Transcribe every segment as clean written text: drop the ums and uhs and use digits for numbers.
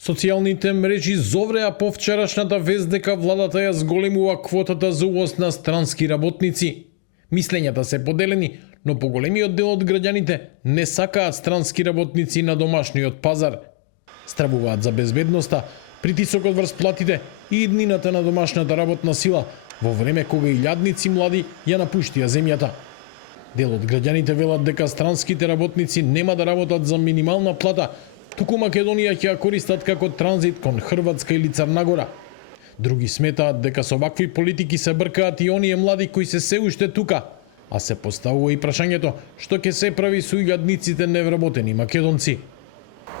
Социјалните мрежи зовреа по вчерашната вест дека владата ја зголемува квотата за увоз на странски работници. Мислењата се поделени, но поголемиот дел од граѓаните не сакаат странски работници на домашниот пазар. Стравуваат за безбедноста, притисокот врз платите и иднината на домашната работна сила, во време кога илјадници млади ја напуштија земјата. Дел од граѓаните велат дека странските работници нема да работат за минимална плата, туку Македонија ќе ја користат како транзит кон Хрватска или Црна Гора. Други сметаат дека со вакви политики се бркаат и оние млади кои се уште тука, а се поставува и прашањето што ќе се прави со илјадниците невработени македонци.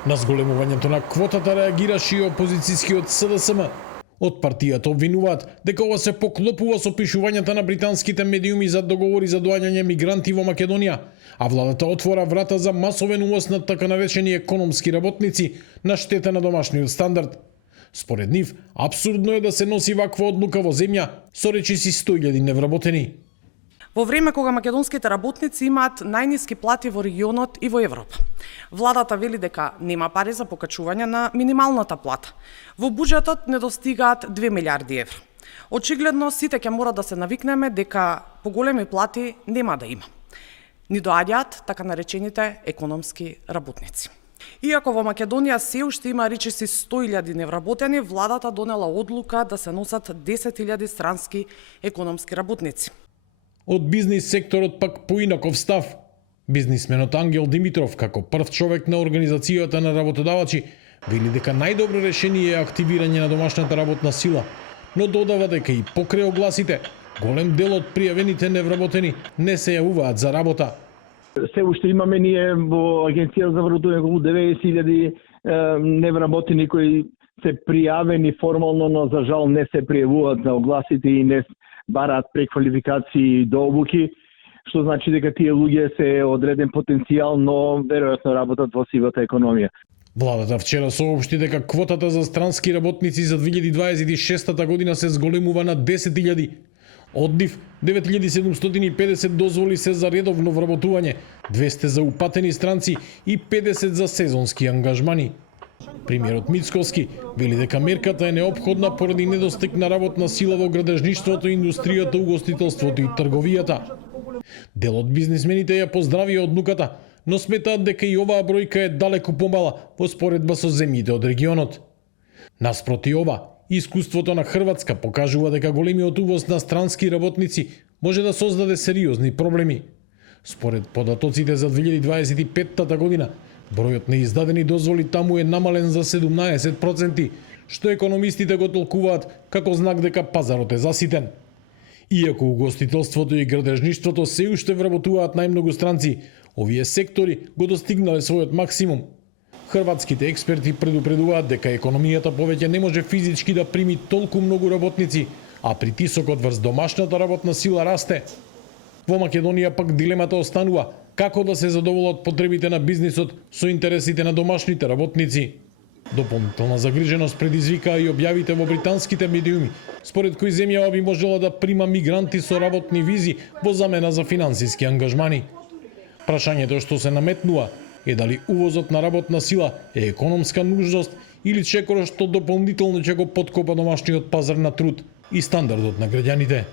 На зголемувањето на квотата реагираше и опозицијскиот СДСМ. Од партијата обвинуваат дека ова се поклопува со пишувањата на британските медиуми за договори за доаѓање мигранти во Македонија, а владата отвора врата за масовен увоз на така наречени економски работници на штета на домашниот стандард. Според нив, апсурдно е да се носи ваква одлука во земја со речиси 100.000 невработени. Во време кога македонските работници имаат најниски плати во регионот и во Европа. Владата вели дека нема пари за покачување на минималната плата. Во буџетот недостигаат 2 милиарди евра. Очигледно сите ќе мора да се навикнеме дека поголеми плати нема да има. Ни доаѓаат така наречените економски работници. Иако во Македонија се уште има речиси 100.000 невработени, владата донела одлука да се носат 10.000 странски економски работници. Од бизнис секторот пак поинаков став. Бизнисменот Ангел Димитров, како прв човек на Организацијата на работодавачи, вели дека најдобро решение е активирање на домашната работна сила, но додава дека и покрај огласите, голем дел од пријавените невработени не се јавуваат за работа. Се уште имаме ние во Агенција за вработување околу 90.000 невработени кои се пријавени формално, но за жал не се пријавуваат на огласите и не бараат преквалификации до обуки, што значи дека тие луѓе се одреден потенцијал, но веројатно работат во сивата економија. Владата вчера соопшти дека квотата за странски работници за 2026 година се зголемува на 10.000. Од нив 9.750 дозволи се за редовно вработување, 200 за упатени странци и 50 за сезонски ангажмани. Премиерот Мицкоски вели дека мерката е неопходна поради недостиг на работна сила во градежништвото, индустријата, угостителството и трговијата. Дел од бизнисмените ја поздравија одлуката, но сметаат дека и оваа бројка е далеку помала во споредба со земјите од регионот. Наспроти ова, искуството на Хрватска покажува дека големиот увоз на странски работници може да создаде сериозни проблеми. Според податоците за 2025 година, бројот на издадени дозволи таму е намален за 17%, што економистите го толкуваат како знак дека пазарот е заситен. Иако угостителството и градежништвото се уште вработуваат најмногу странци, овие сектори го достигнале својот максимум. Хрватските експерти предупредуваат дека економијата повеќе не може физички да прими толку многу работници, а притисокот врз домашната работна сила расте. Во Македонија пак дилемата останува како да се задоволат потребите на бизнисот со интересите на домашните работници. Дополнителна загриженост предизвикаа и објавите во британските медиуми, според кои земјава би можела да прима мигранти со работни визи во замена за финансиски ангажмани. Прашањето што се наметнува е дали увозот на работна сила е економска нужност или чекор што дополнително ќе го поткопа домашниот пазар на труд и стандардот на граѓаните.